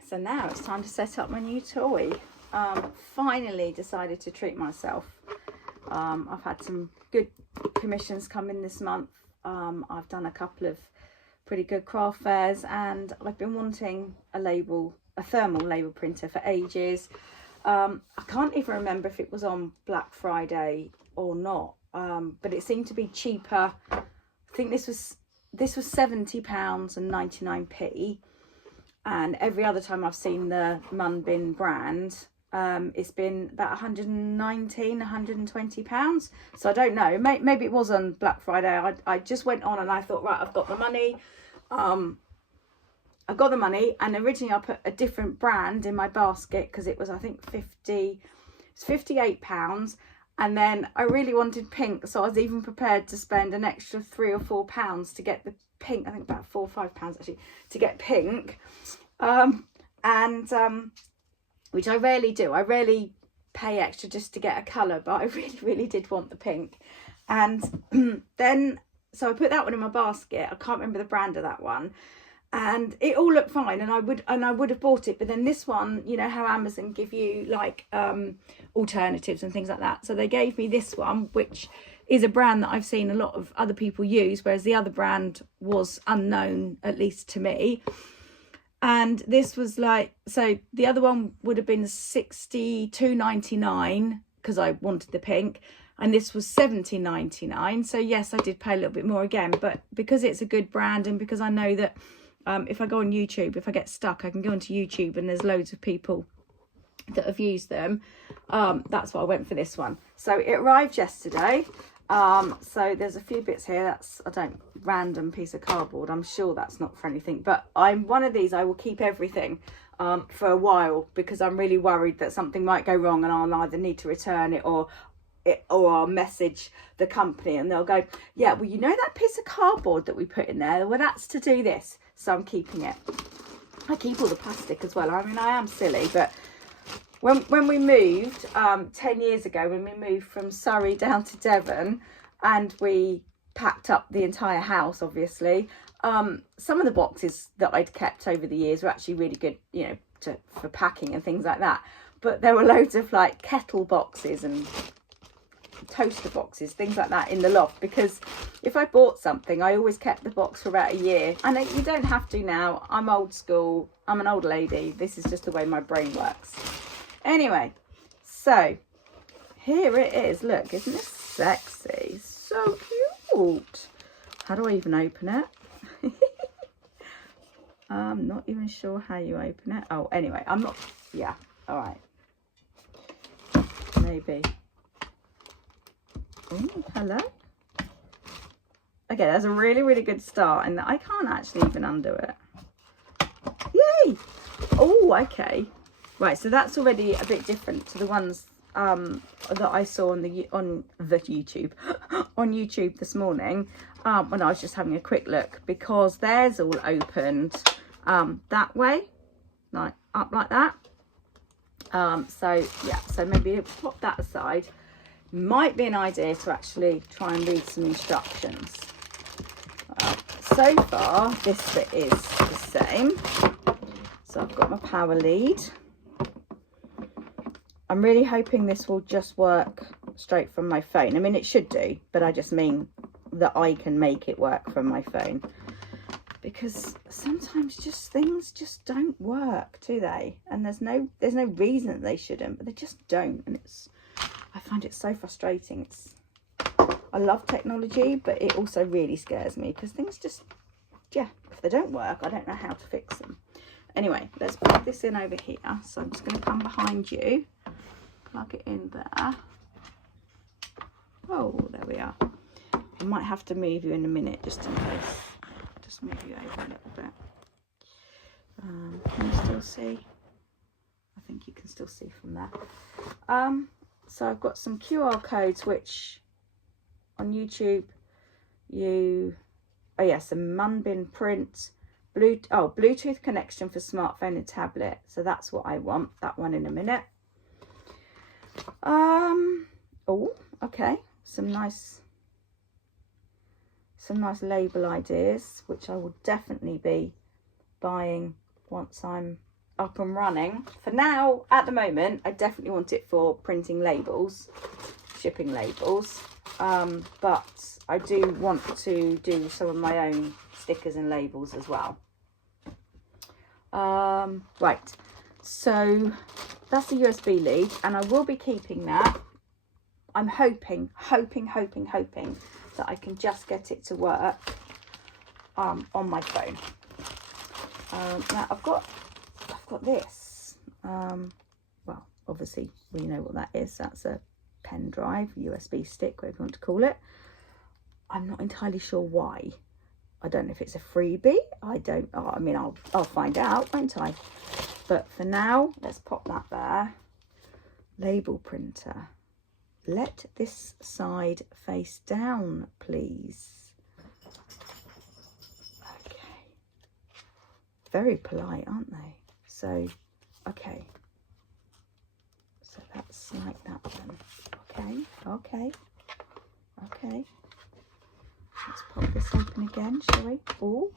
Right, so now it's time to set up my new toy. Finally decided to treat myself. I've had some good commissions come in this month. I've done a couple of pretty good craft fairs, and I've been wanting a thermal label printer for ages. I can't even remember if it was on Black Friday or not, but it seemed to be cheaper. I think this was £70 and 99p. And every other time I've seen the Munbin brand, it's been about £119, £120. So I don't know, maybe it was on Black Friday. I just went on and I thought, right, I've got the money. I've got the money, and originally I put a different brand in my basket because it was, I think, £58. And then I really wanted pink, so I was even prepared to spend an extra £3 or £4 to get the pink. I think about £4 or £5 actually to get pink, which I rarely do. I rarely pay extra just to get a colour, but I really did want the pink. And then so I put that one in my basket. I can't remember the brand of that one, and it all looked fine, and I would have bought it. But then this one, you know how Amazon give you like alternatives and things like that, so they gave me this one, which is a brand that I've seen a lot of other people use, whereas the other brand was unknown, at least to me. And this was like, so the other one would have been £62.99 because I wanted the pink, and this was £70.99. So yes, I did pay a little bit more again, but because it's a good brand, and because I know that if I go on YouTube, if I get stuck, I can go onto YouTube and there's loads of people that have used them. That's why I went for this one. So it arrived yesterday. So there's a few bits here. That's random piece of cardboard. I'm sure that's not for anything, but I'm one of these. I will keep everything for a while because I'm really worried that something might go wrong and I'll either need to return it or I'll message the company and they'll go, yeah, well, you know that piece of cardboard that we put in there, well, that's to do this. So I'm keeping it. I keep all the plastic as well. I mean, I am silly, but when we moved 10 years ago, when we moved from Surrey down to Devon, and we packed up the entire house, obviously, some of the boxes that I'd kept over the years were actually really good, you know, for packing and things like that. But there were loads of like kettle boxes and toaster boxes, things like that in the loft, because if I bought something, I always kept the box for about a year. And you don't have to now. I'm old school. I'm an old lady. This is just the way my brain works. Anyway, so here it is. Look, isn't this sexy? So cute. How do I even open it? I'm not even sure how you open it. Oh, anyway, I'm not. Yeah, all right. Maybe. Oh, hello. Okay, that's a really good start, and I can't actually even undo it. Yay! Oh, okay. Right, so that's already a bit different to the ones that I saw on YouTube on YouTube this morning when I was just having a quick look, because theirs all opened that way, like up like that. So yeah, so maybe pop that aside. Might be an idea to actually try and read some instructions. So far, this bit is the same. So I've got my power lead. I'm really hoping this will just work straight from my phone. I mean, it should do, but I just mean that I can make it work from my phone. Because sometimes things just don't work, do they? And there's no reason that they shouldn't, but they just don't. And I find it so frustrating. I love technology, but it also really scares me because things just, yeah, if they don't work, I don't know how to fix them. Anyway, let's plug this in over here. So I'm just going to come behind you, plug it in there. Oh, there we are. I might have to move you in a minute just in case. Just move you over a little bit. Can you still see? I think you can still see from there. So I've got some QR codes, which on YouTube some Munbin print, Bluetooth connection for smartphone and tablet. So that's what I want. That one in a minute. Oh, okay. Some nice label ideas, which I will definitely be buying once I'm up and running. For now, at the moment, I definitely want it for printing labels, shipping labels. But I do want to do some of my own stickers and labels as well. Right, so that's the USB lead, and I will be keeping that. I'm hoping that I can just get it to work on my phone. Now I've got this. Well, obviously we know what that is. That's a pen drive, USB stick, whatever you want to call it. I'm not entirely sure why. I don't know if it's a freebie. I mean, I'll find out, won't I? But for now, let's pop that there. Label printer. Let this side face down, please. Okay. Very polite, aren't they? So, okay. So that's like that then. Okay. Let's pop this open again, shall we? Oh,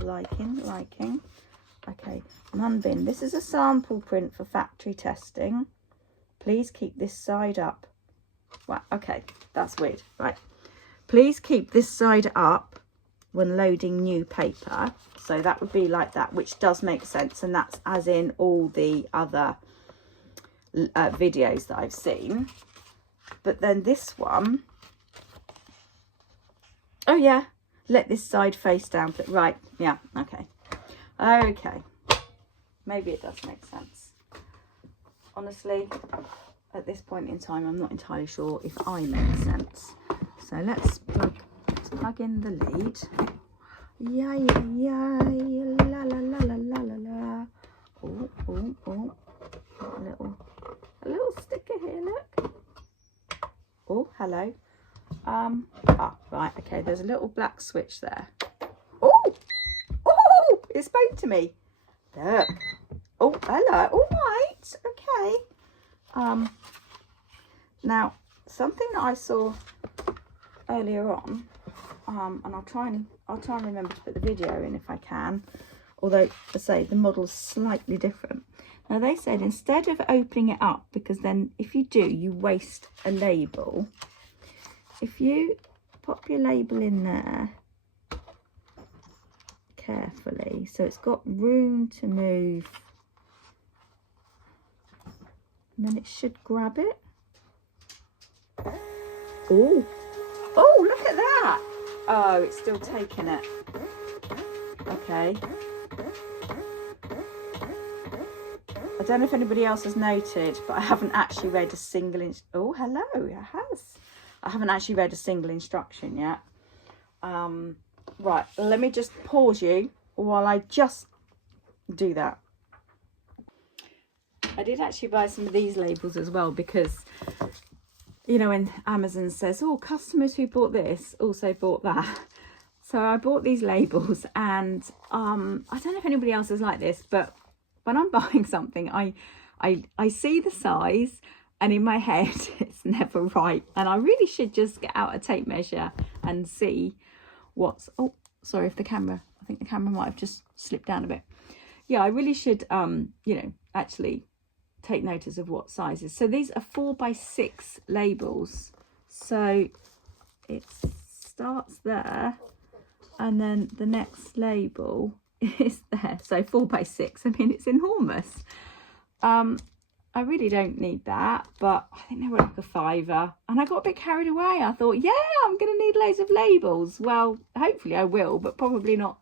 liking. Okay, unbin. This is a sample print for factory testing. Please keep this side up. Right, okay, that's weird. Right. Please keep this side up when loading new paper. So that would be like that, which does make sense. And that's as in all the other videos that I've seen. But then this one, oh yeah, let this side face down. Right, yeah, okay. Maybe it does make sense. Honestly, at this point in time, I'm not entirely sure if I make sense. So let's plug in the lead. Yeah, la la la la la la la. Oh, a little sticker here, look. Oh, hello. Right, okay, there's a little black switch there. Oh, it spoke to me. Look. Oh, hello. All right, okay. Now, something that I saw earlier on, and I'll try and remember to put the video in if I can, although I say the model's slightly different. Now they said instead of opening it up, because then if you do, you waste a label. If you pop your label in there carefully, so it's got room to move, and then it should grab it. Oh, look at that. Oh, it's still taking it. Okay. I don't know if anybody else has noted, but I haven't actually read a single oh, hello, it has. I haven't actually read a single instruction yet. Right, let me just pause you while I just do that. I did actually buy some of these labels as well, because, you know, when Amazon says, oh, customers who bought this also bought that. So I bought these labels, and I don't know if anybody else is like this, but when I'm buying something, I see the size, and in my head it's never right, and I really should just get out a tape measure and see what's, oh, sorry if the camera, I think the camera might have just slipped down a bit. Yeah, I really should you know, actually take notice of what sizes. So these are 4x6 labels, so it starts there, and then the next label is there. So 4x6, I mean, it's enormous. I really don't need that, but I think they were like a £5, and I got a bit carried away. I thought, yeah, I'm gonna need loads of labels. Well, hopefully I will, but probably not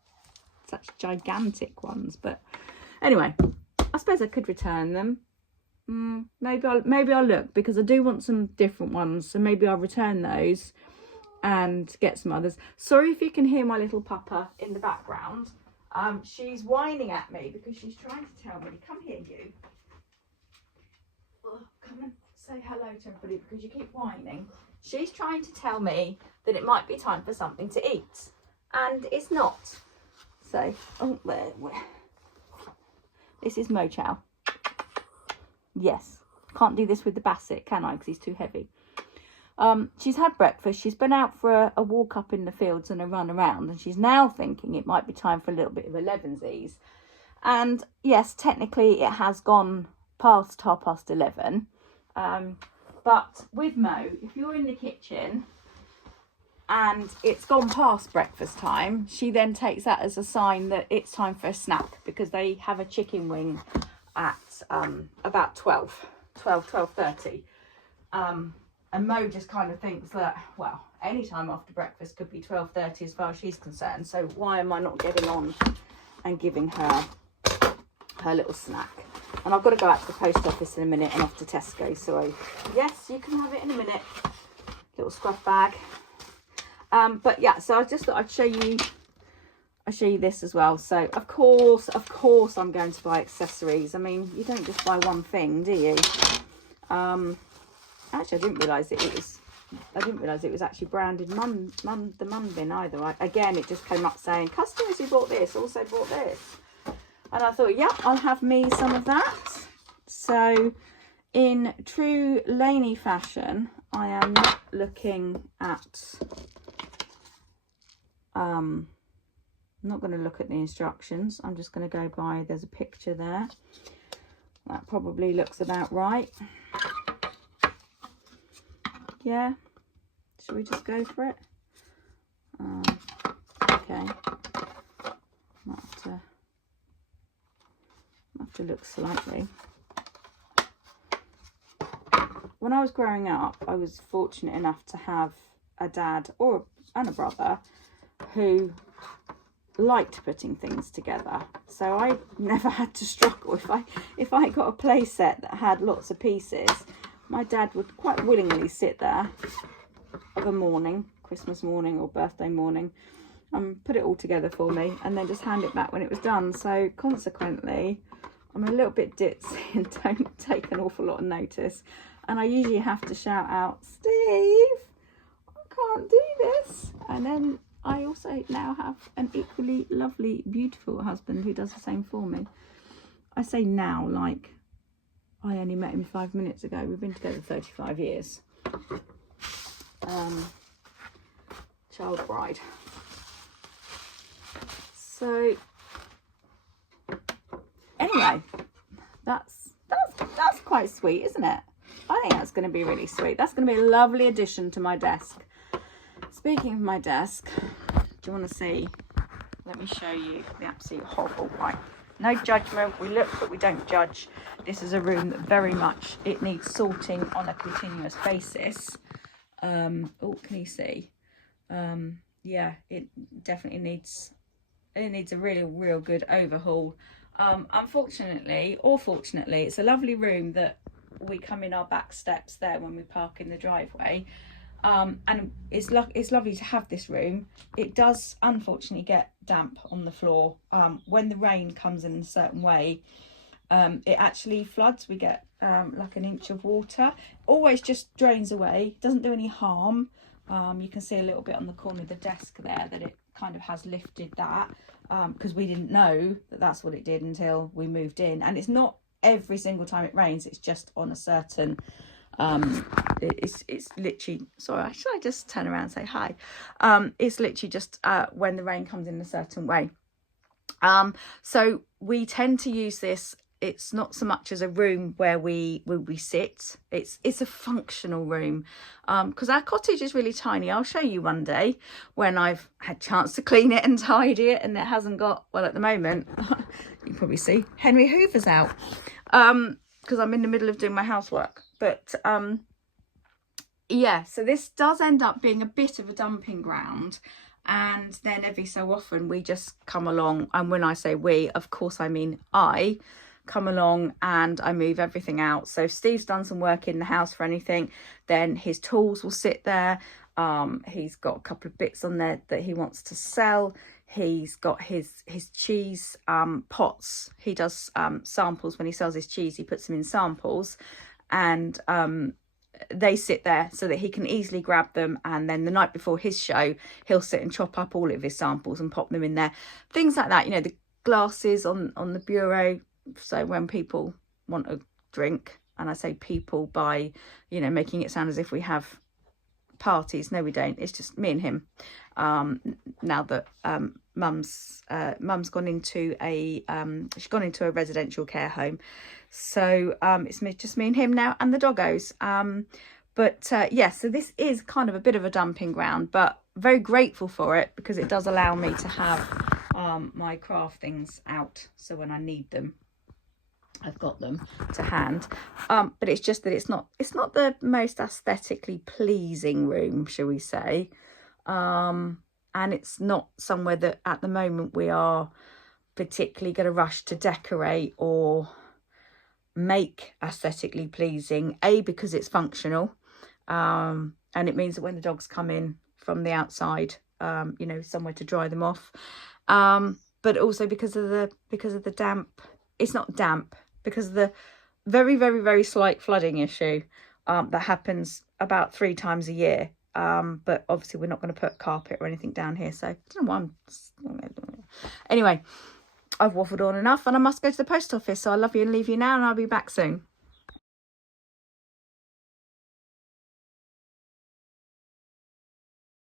such gigantic ones. But anyway, I suppose I could return them. Maybe I'll look, because I do want some different ones, so maybe I'll return those and get some others. Sorry if you can hear my little pupper in the background. She's whining at me because she's trying to tell me, come here you. Oh, come and say hello to everybody, because you keep whining. She's trying to tell me that it might be time for something to eat, and it's not. So, oh, where? This is Mo Chow. Yes, can't do this with the Basset, can I? Because he's too heavy. She's had breakfast. She's been out for a walk up in the fields and a run around, and she's now thinking it might be time for a little bit of 11sies. And yes, technically it has gone past 11:30. But with Mo, if you're in the kitchen and it's gone past breakfast time, she then takes that as a sign that it's time for a snack, because they have a chicken wing at about 12:30. And Mo just kind of thinks that, well, any time after breakfast could be 12:30 as far as she's concerned. So why am I not getting on and giving her her little snack? And I've got to go out to the post office in a minute and off to Tesco. So yes, you can have it in a minute. Little scruff bag. But yeah, so I just thought I'd show you this as well. So of course I'm going to buy accessories. I mean, you don't just buy one thing, do you? Actually, I didn't realise it was actually branded the mum bin either. Again, it just came up saying customers who bought this also bought this. And I thought, yeah, I'll have me some of that. So in true Lainey fashion, I am not looking at I'm not going to look at the instructions. I'm just going to go by, there's a picture there. That probably looks about right. Yeah. Should we just go for it? Okay. Might have to look slightly. When I was growing up, I was fortunate enough to have a dad and a brother who liked putting things together, so I never had to struggle. If I got a play set that had lots of pieces, my dad would quite willingly sit there of a morning, Christmas morning or birthday morning, and put it all together for me, and then just hand it back when it was done. So consequently, I'm a little bit ditzy and don't take an awful lot of notice, and I usually have to shout out, Steve, I can't do this. And then I also now have an equally lovely, beautiful husband who does the same for me. I say now, like I only met him 5 minutes ago. We've been together 35 years. Child bride. So anyway, that's quite sweet, isn't it? I think that's going to be really sweet. That's going to be a lovely addition to my desk. Speaking of my desk, do you want to see? Let me show you the absolute hovel. Right, no judgment. We look, but we don't judge. This is a room that very much, it needs sorting on a continuous basis. Oh, can you see? Yeah, it definitely needs. It needs a real good overhaul. Unfortunately, or fortunately, it's a lovely room that we come in our back steps there when we park in the driveway. And it's lovely to have this room. It does unfortunately get damp on the floor. When the rain comes in a certain way, it actually floods. We get like an inch of water. Always just drains away, doesn't do any harm. You can see a little bit on the corner of the desk there that it kind of has lifted that, because we didn't know that that's what it did until we moved in. And it's not every single time it rains, it's just on a certain it's literally, sorry, should I just turn around and say hi? It's literally just when the rain comes in a certain way. So we tend to use this. It's not so much as a room where we sit. It's a functional room, because our cottage is really tiny. I'll show you one day when I've had chance to clean it and tidy it, and it hasn't got, well, at the moment you can probably see Henry Hoover's out, because I'm in the middle of doing my housework. But yeah, so this does end up being a bit of a dumping ground. And then every so often we just come along, and when I say we, of course I mean I come along and I move everything out. So if Steve's done some work in the house for anything, then his tools will sit there. He's got a couple of bits on there that he wants to sell. He's got his cheese pots. He does samples. When he sells his cheese, he puts them in samples, and they sit there so that he can easily grab them, and then the night before his show he'll sit and chop up all of his samples and pop them in there. Things like that, you know, the glasses on the bureau, so when people want a drink, and I say people by, you know, making it sound as if we have parties. No, we don't. It's just me and him. Now that mum's gone into a she's gone into a residential care home, so it's just me and him now, and the doggos. But yeah, so this is kind of a bit of a dumping ground, but very grateful for it because it does allow me to have my craft things out, so when I need them I've got them to hand. But it's just that it's not the most aesthetically pleasing room, shall we say, and it's not somewhere that at the moment we are particularly going to rush to decorate or make aesthetically pleasing, because it's functional, and it means that when the dogs come in from the outside, you know, somewhere to dry them off, but also because of the damp. It's not damp, because of the very, very, very slight flooding issue that happens about 3 times a year. But obviously we're not going to put carpet or anything down here, so I don't know why anyway, I've waffled on enough and I must go to the post office, so I love you and leave you now, and I'll be back soon.